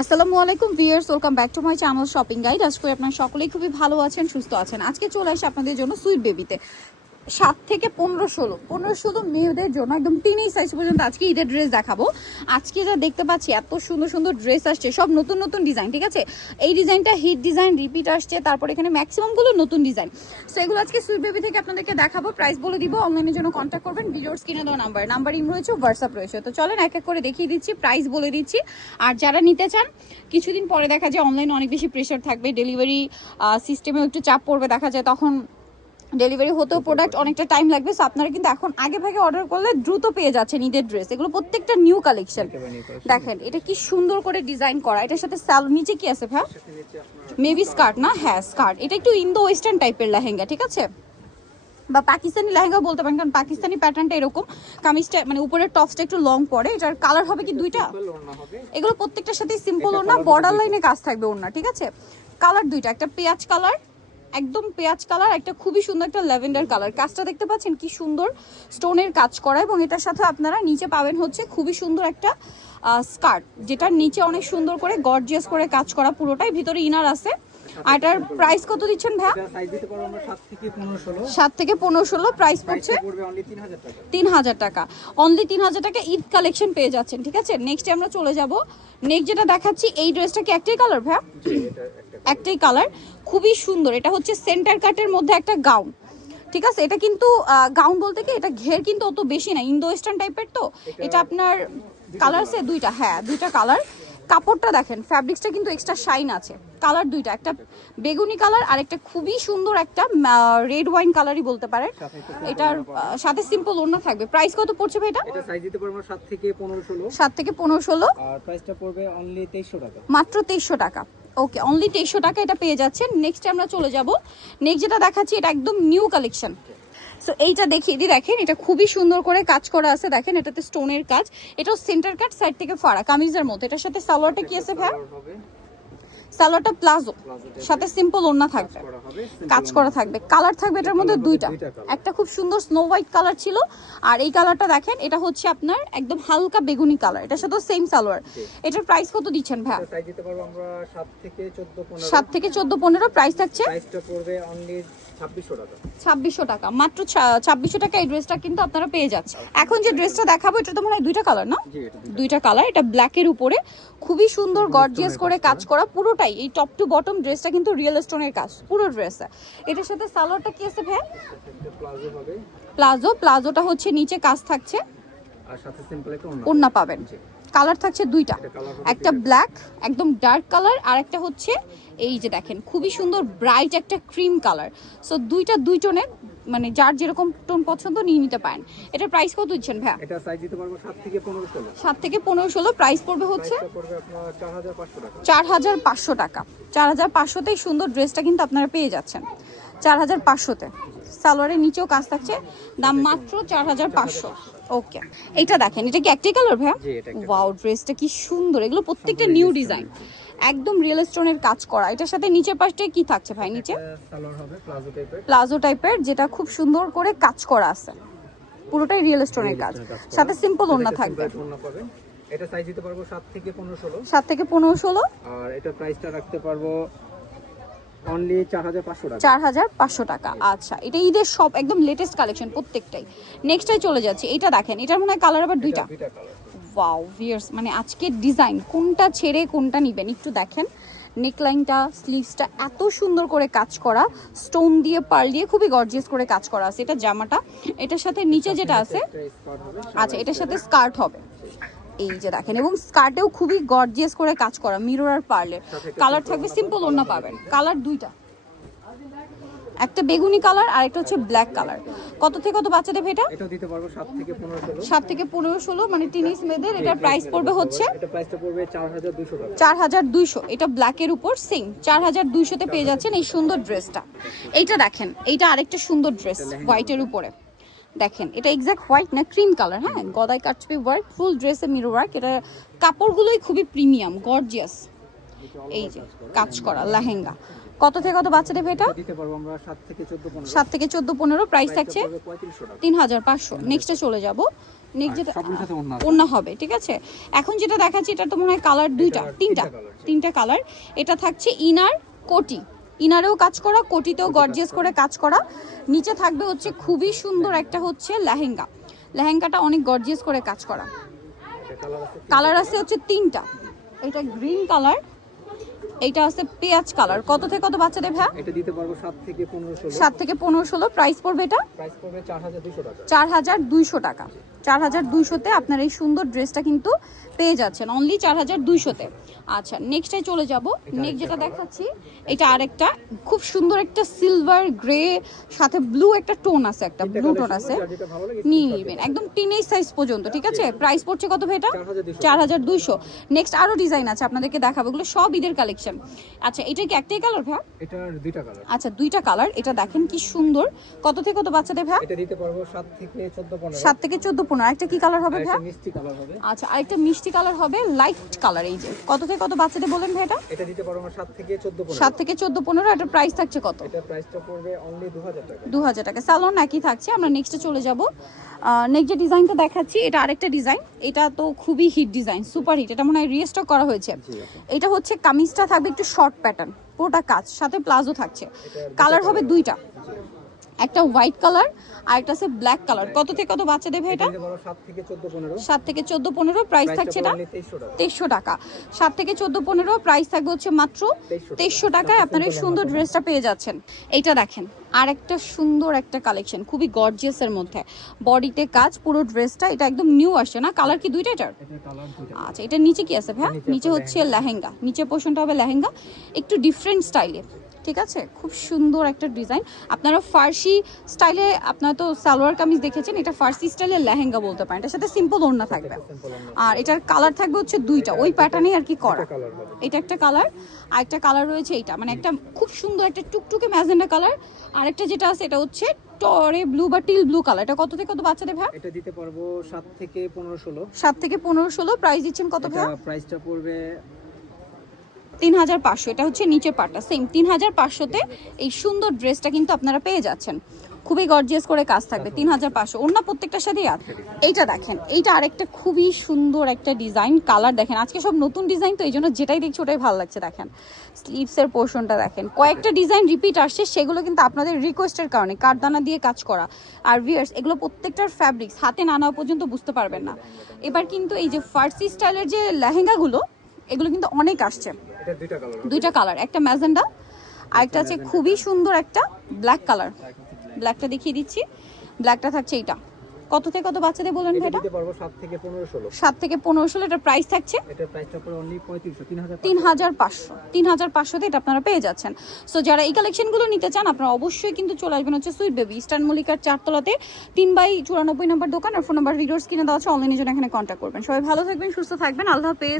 আসসালামু আলাইকুম viewers, welcome back to my channel shopping guide. আজকে আপনারা সকলেই খুবই ভালো আছেন, সুস্থ আছেন। আজকে চলে আসি আপনাদের জন্য সুইট বেবিতে 7 থেকে 15-16 মেয়েদের জন্য একদম টিনেজ সাইজ পর্যন্ত আজকে ঈদের ড্রেস দেখাবো। আজকে যা দেখতে পাচ্ছি এত সুন্দর সুন্দর ড্রেস আসছে, সব নতুন নতুন ডিজাইন। ঠিক আছে, এই ডিজাইনটা হিট ডিজাইন, রিপিট আসছে, তারপর এখানে ম্যাক্সিমামগুলো নতুন ডিজাইন। সো এগুলো আজকে সুইট বেবি থেকে আপনাদেরকে দেখাবো, প্রাইস বলে দিব। অনলাইনের জন্য কন্ট্যাক্ট করবেন, ভিডিওর স্ক্রিনে দেওয়া নাম্বার ইন রয়েছে, হোয়াটসঅ্যাপ রয়েছে। তো চলেন এক এক করে দেখিয়ে দিচ্ছি, প্রাইস বলে দিচ্ছি। আর যারা নিতে চান, কিছুদিন পরে দেখা যায় অনলাইনে অনেক বেশি প্রেশার থাকবে, ডেলিভারি সিস্টেমেও একটু চাপ পড়বে, দেখা যায় তখন ডেলিভারি হতেও প্রোডাক্ট অনেকটা টাইম লাগবে। সো আপনারা কিন্তু এখন আগে ভাগে অর্ডার করলে দ্রুত পেয়ে যাচ্ছেন ঈদের ড্রেস। এগুলো প্রত্যেকটা নিউ কালেকশন। দেখেন এটা কি সুন্দর করে ডিজাইন করা, এটার সাথে নিচে কি আছে ভাই? মেবি স্কার্ট না? হ্যাঁ স্কার্ট। এটা একটু ইন্দো ওয়েস্টার্ন টাইপের লেহেঙ্গা, ঠিক আছে, বা পাকিস্তানি লেহেঙ্গা বলতে পারেন, কারণ পাকিস্তানি প্যাটার্নটা এরকম। কামিজটা মানে উপরের টপসটা একটু লং পড়ে। এটার কালার হবে কি দুইটা? এগুলো প্রত্যেকটার সাথে সিম্পল ওড়না, বর্ডার লাইনে কাজ থাকবে ওড়না, ঠিক আছে। কালার দুইটা, একটা পেঁয়াজ কালার, একদম পেঁয়াজ কালার, একটা খুবই সুন্দর একটা ল্যাভেন্ডার কালার। কাজটা দেখতে পাচ্ছেন কি সুন্দর স্টোনের কাজ করা, এবং এটার সাথে আপনারা নিচে পাবেন হচ্ছে খুবই সুন্দর একটা স্কার্ট, যেটার নিচে অনেক সুন্দর করে গর্জিয়াস করে কাজ করা পুরোটাই, ভিতরে ইনার আছে। আর এটার প্রাইস কত দিচ্ছেন ভাই? 7 থেকে 15-16 প্রাইস পড়ছে 3000 টাকা। অনলি 3000 টাকা ঈদ কালেকশন পেয়ে যাচ্ছেন, ঠিক আছে। নেক্সট আমরা চলে যাব। নেক্সট যেটা দেখাচ্ছি, এই ড্রেসটা কি একটাই কালার ভাই? একটাই কালার, খুবই সুন্দর। এটা হচ্ছে সেন্টার কাটের মধ্যে একটা গাউন, ঠিক আছে। এটা কিন্তু গাউন বলতে কি, এটা ঘের কিন্তু অত বেশি না, ইন্দো ওয়েস্টার্ন টাইপের। তো এটা আপনার কালার আছে দুইটা, হ্যাঁ দুইটা কালার। কাপড়টা দেখেন, ফ্যাব্রিক্সটা কিন্তু এক্সট্রা শাইন আছে। কালার দুইটা, একটা বেগুনি কালার আর একটা খুবই সুন্দর একটা রেড ওয়াইন কালারই বলতে পারেন। এটার সাথে সিম্পল ওড়না থাকবে। প্রাইস কত পড়ছে ভাই এটা? এটা সাইজ দিতে পারবো 7 থেকে 15-16। 7 থেকে 15-16 আর প্রাইসটা পড়বে অনলি 2300 টাকা, মাত্র 2300 টাকা। ওকে, অনলি 2300 টাকা এটা পেয়ে যাচ্ছেন। নেক্সট আমরা চলে যাব। নেক্সট যেটা দেখাচ্ছি, এটা একদম নিউ কালেকশন। সো এইটা দেখিয়ে দিই, দেখেন এটা খুবই সুন্দর করে কাজ করা আছে। দেখেন এটাতে স্টোনের কাজ, এটাও সেন্টার কাট, সাইড থেকে ফাড়া কামিজের মতো। এটার সাথে সালোয়ারটা কি আছে ভাই? সালোয়ারটা প্লাজো, সাথে সিম্পল ওড়না থাকবে, কাজ করা থাকবে। কালার থাকবে এটার মধ্যে দুইটা, একটা খুব সুন্দর স্নো হোয়াইট কালার ছিল, আর এই কালারটা দেখেন, এটা হচ্ছে আপনার একদম হালকা বেগুনি কালার। এটার সাথে সেম সালোয়ার। এটার প্রাইস কত দিচ্ছেন ভাই? সাইজ দিতে পারবো আমরা 7 থেকে 14-15। 7 থেকে 14-15 প্রাইস থাকছে। প্রাইসটা পড়বে অনলি 2600 টাকা। 2600 টাকা, মাত্র 2600 টাকা এই ড্রেসটা কিন্তু আপনারা পেয়ে যাচ্ছেন। এখন যে ড্রেসটা দেখাবো, এটা তো মনে হয় দুইটা কালার না? দুইটা কালার। এটা ব্ল্যাকের উপরে খুবই সুন্দর গর্জিয়াস করে কাজ করা পুরোটাই। এই টপ টু বটম ড্রেসটা কিন্তু রিয়েল স্টোনের কাজ পুরো ড্রেসে। এটার সাথে সালোয়ারটা কি আছে ভাই? প্লাজো হবে, প্লাজোটা হচ্ছে নিচে কাজ থাকছে, আর সাথে সিম্পল একটা ওড়না পাবেন। কালার থাকছে দুইটা, একটা ব্ল্যাক একদম ডার্ক কালার, আর একটা হচ্ছে এই যে দেখেন খুবই সুন্দর ব্রাইট একটা ক্রিম কালার। সো দুইটা দুই টোনের, মানে যার যেরকম টোন পছন্দ নিয়ে নিতে পারেন। এটার প্রাইস কত দিচ্ছেন ভাই? এটা সাইজ দিতে পারবো 7 থেকে 15-16। 7 থেকে 15-16 প্রাইস পড়বে হচ্ছে পড়বে আপনার 4500 টাকা। 4500 টাকা। 4500তেই সুন্দর ড্রেসটা কিন্তু আপনারা পেয়ে যাচ্ছেন 4500তে। সালোয়ারের নিচেও কাজ থাকছে, দাম মাত্র 4500। ওকে, এটা দেখেন, এটা কি একটাই কালার ভাইয়া? ওয়াও, ড্রেসটা কি সুন্দর। এগুলো প্রত্যেকটা নিউ ডিজাইন, একদম রিয়েল স্টোনের কাজ করা। এটার সাথে নিচের পাশটা কি থাকছে ভাই? নিচে সালোয়ার হবে প্লাজো টাইপের, যেটা খুব সুন্দর করে কাজ করা আছে, পুরোটাই রিয়েল স্টোনের কাজ, সাথে সিম্পল ওড়না থাকবে। এটা সাইজ দিতে পারবো 7 থেকে 15-16। 7 থেকে 15-16। আর এটা প্রাইসটা রাখতে পারবো অনলি 4500 টাকা। 4500 টাকা। আচ্ছা, এটা ঈদের সব একদম লেটেস্ট কালেকশন প্রত্যেকটাই। নেক্সটটাই চলে যাচ্ছি। এটা দেখেন, এটার মনে হয় কালার আবার দুইটা। ওয়াও ভিউয়ার্স, মানে আজকের ডিজাইন কোনটা ছেড়ে কোনটা নিবেন একটু দেখেন। নেকলাইনটা, স্লিভসটা এত সুন্দর করে কাজ করা, স্টোন দিয়ে পার্ল দিয়ে খুবই গর্জিয়াস করে কাজ করা আছে। এটা জামাটা, এটার সাথে নিচে যেটা আছে, আচ্ছা এটার সাথে স্কার্ট হবে, এই যে দেখেন। এবং স্কার্টেও খুবই গর্জিয়াস করে কাজ করা, মিরর আর পার্লের। কালার থাকবে সিম্পল ওড়না পাবেন। কালার দুইটা, একটা বেগুনি কালার আর একটা হচ্ছে ব্ল্যাক কালার। কত থেকে কত বাচ্চা দেবে এটা? এটা দিতে পারবো 7 থেকে 15-16। 7 থেকে 15-16 মানে টিনেজ মেয়েদের। এটার প্রাইস পড়বে হচ্ছে, এটা প্রাইসটা পড়বে 4200 টাকা। 4200। এটা ব্ল্যাকের উপর সেম 4200 তে পেয়ে যাচ্ছেন এই সুন্দর ড্রেসটা। এইটা দেখেন, এইটা আরেকটা সুন্দর ড্রেস হোয়াইটের উপরে। দেখেন এটা এক্স্যাক্ট হোয়াইট না, ক্রিম কালার। হ্যাঁ, গদাই কাটছবি ওয়ার্ক, ফুল ড্রেসে মিরর ওয়ার্ক। এটা কাপড়গুলোই খুবই প্রিমিয়াম গর্জিয়াস। এই যে কাজ করা লেহেঙ্গা। কত থেকে কত বাচ্চা দেবে এটা? দিতে পারবো আমরা 7 থেকে 14-15। 7 থেকে 14-15 প্রাইস থাকছে 3500। নেক্সটে চলে যাব। নেক্সট যেটা ওড়না হবে, ঠিক আছে। এখন যেটা দেখাচ্ছি, এটা তো মনে হয় কালার দুইটা তিনটা, তিনটা কালার। এটা থাকছে ইনার কোটি, ইনারেও কাজ করা, কোটিতেও গর্জিয়াস করে কাজ করা। নিচে থাকবে হচ্ছে খুবই সুন্দর একটা হচ্ছে লেহেঙ্গা, লেহেঙ্গাটা অনেক গর্জিয়াস করে কাজ করা। কালার আছে হচ্ছে তিনটা, এটা গ্রিন কালার, এইটা আছে পেঁয়াজ কালার। কত থেকে কত বাচ্চাদের ভাইয়া? এটা দিতে পারবো 7 থেকে 15 16। 7 থেকে 15 16। প্রাইস পড়বে এটা প্রাইস পড়বে 4200 টাকা। 4200 টাকা। 4200-তে আপনার এই সুন্দর ড্রেসটা কিন্তু পেয়ে যাচ্ছেন অনলি 4200-তে। আচ্ছা নেক্সটে চলে যাব। নেক্সট যেটা দেখাচ্ছি এটা আরেকটা খুব সুন্দর একটা সিলভার গ্রে সাথে ব্লু একটা টোন আছে, একটা ব্লু টোন আছে, নিয়ে নেবেন একদম টিনেজ সাইজ পর্যন্ত। ঠিক আছে, প্রাইস পড়ছে কত ভাই এটা? 4200। নেক্সট আরো ডিজাইন আছে আপনাদেরকে দেখাবো, এগুলো সব ঈদের কালেকশন। আচ্ছা এটা কি একটাই কালার ভাই? এটার দুইটা কালার। আচ্ছা দুইটা কালার। এটা দেখেন কি সুন্দর। কত থেকে কত বাচ্চাদের ভাই? এটা দিতে পারবো 7 থেকে 14 15। 7 থেকে 14 15। একটা কি কালার হবে ভাই? এটা মিষ্টি কালার হবে। আচ্ছা আরেকটা মিষ্টি কালার হবে, লাইট কালার। এই যে কত থেকে কত বাচ্চাদের বলেন ভাই এটা? এটা দিতে পারবো 7 থেকে 14 15। 7 থেকে 14 15। এটা প্রাইস থাকছে কত? এটা প্রাইসটা পড়বে অনলি 2000 টাকা। 2000 টাকা। স্যালন একই থাকছে। আমরা নেক্সটে চলে যাব। নেক্সট যে ডিজাইনটা দেখাচ্ছি এটা আরেকটা ডিজাইন, এটা তো খুবই হিট ডিজাইন, সুপার হিট। এটা মনে হয় রিস্টক করা হয়েছে। এটা হচ্ছে কামিজটা থাকবে একটু শর্ট প্যাটার্ন, পুরোটা কাজ, সাথে প্লাজো থাকছে। কালার হবে দুইটা, একটা হোয়াইট কালার আর একটা আছে ব্ল্যাক কালার। কত থেকে কত বাচ্চা দেবে এটা? 7 থেকে 14 15। 7 থেকে 14 15। প্রাইস থাকছে এটা 2300 টাকা। 7 থেকে 14 15। প্রাইস থাকবে হচ্ছে মাত্র 2300 টাকায় আপনারা এই সুন্দর ড্রেসটা পেয়ে যাচ্ছেন। এইটা দেখেন আর একটা সুন্দর একটা কালেকশন, খুবই গর্জিয়াস এর মধ্যে, বডিতে কাজ, পুরো ড্রেসটা। এটা একদম নিউ আসছে না? কালার কি দুইটা এটার? আচ্ছা এটা নিচে কি আছে ভাই? নিচে হচ্ছে লেহেঙ্গা, নিচে পোর্শনটা হবে লেহেঙ্গা, একটু ডিফারেন্ট স্টাইলে। ঠিক আছে, খুব সুন্দর একটা ডিজাইন। আপনারা ফার্সি স্টাইলে, আপনারা তো সালোয়ার কামিজ দেখেছেন, এটা ফার্সি স্টাইলের লেহেঙ্গা বলতে পারেন। এটার সাথে সিম্পল ওড়না থাকবে আর এটার কালার থাকবে হচ্ছে দুইটা, ওই প্যাটার্নেই আর কি করা। এটা একটা কালার আর একটা কালার রয়েছে এইটা, মানে একটা খুব সুন্দর একটা টুকটুকে ম্যাজেন্ডা কালার। আরেকটা যেটা আছে এটা হচ্ছে টরে ব্লু বা টিল ব্লু কালার। এটা কত থেকে কত বাচ্চাদের ভাই? এটা দিতে পারবো 7 থেকে 15 16। 7 থেকে 15 16। প্রাইস দিচ্ছেন কত ভাই? প্রাইসটা পড়বে 3500। এটা হচ্ছে নিচের পাটটা সেম 3500-তে এই সুন্দর ড্রেসটা কিন্তু আপনারা পেয়ে যাচ্ছেন। খুবই গর্জিয়াস করে কাজ থাকবে, 3500। অন্য প্রত্যেকটার সাথেই আছে। এইটা দেখেন, এইটা আরেকটা খুবই সুন্দর একটা ডিজাইন। কালার দেখেন, আজকে সব নতুন ডিজাইন তো এই জন্য যেটাই দেখছি ওটাই ভালো লাগছে। দেখেন স্লিভসের পোর্শনটা দেখেন, কয়েকটা ডিজাইন রিপিট আসছে, সেগুলো কিন্তু আপনাদের রিকোয়েস্টের কারণে কাঠদানা দিয়ে কাজ করা। আর ভিউয়ার্স এগুলো প্রত্যেকটার ফ্যাব্রিক্স হাতে না নেওয়া পর্যন্ত বুঝতে পারবেন না। এবার কিন্তু এই যে ফার্সি স্টাইলের যে লেহেঙ্গাগুলো, এগুলো কিন্তু অনেক আসছে। দুইটা কালার, একটা ম্যাজেন্ডা আর একটা আছে খুবই সুন্দর একটা ব্ল্যাক কালার। ব্ল্যাকটা দেখিয়ে দিচ্ছি, ব্ল্যাকটা থাকছে এইটা। কত থেকে কত বাচ্চাদের বলেন ভাই এটা? দিতে পারবো 7 থেকে 15 16। 7 থেকে 15 16। এটা প্রাইস থাকছে এটা প্রাইসটা পড়ে অনলি 3500। 3500। 3500-তে এটা আপনারা পেয়ে যাচ্ছেন। সো যারা এই কালেকশনগুলো নিতে চান আপনারা অবশ্যই কিন্তু চলে আসবেন হচ্ছে সুইট বেবি, ইস্টার্ন মল্লিকার 4 তলাতে 3/94 নম্বর দোকান। আর ফোন নাম্বার ভিডিওস কিনে দেওয়া আছে, অনলাইনের জন্য এখানে কন্ট্যাক্ট করবেন। সবাই ভালো থাকবেন, সুস্থ থাকবেন, আল্লাহ হাফেজ।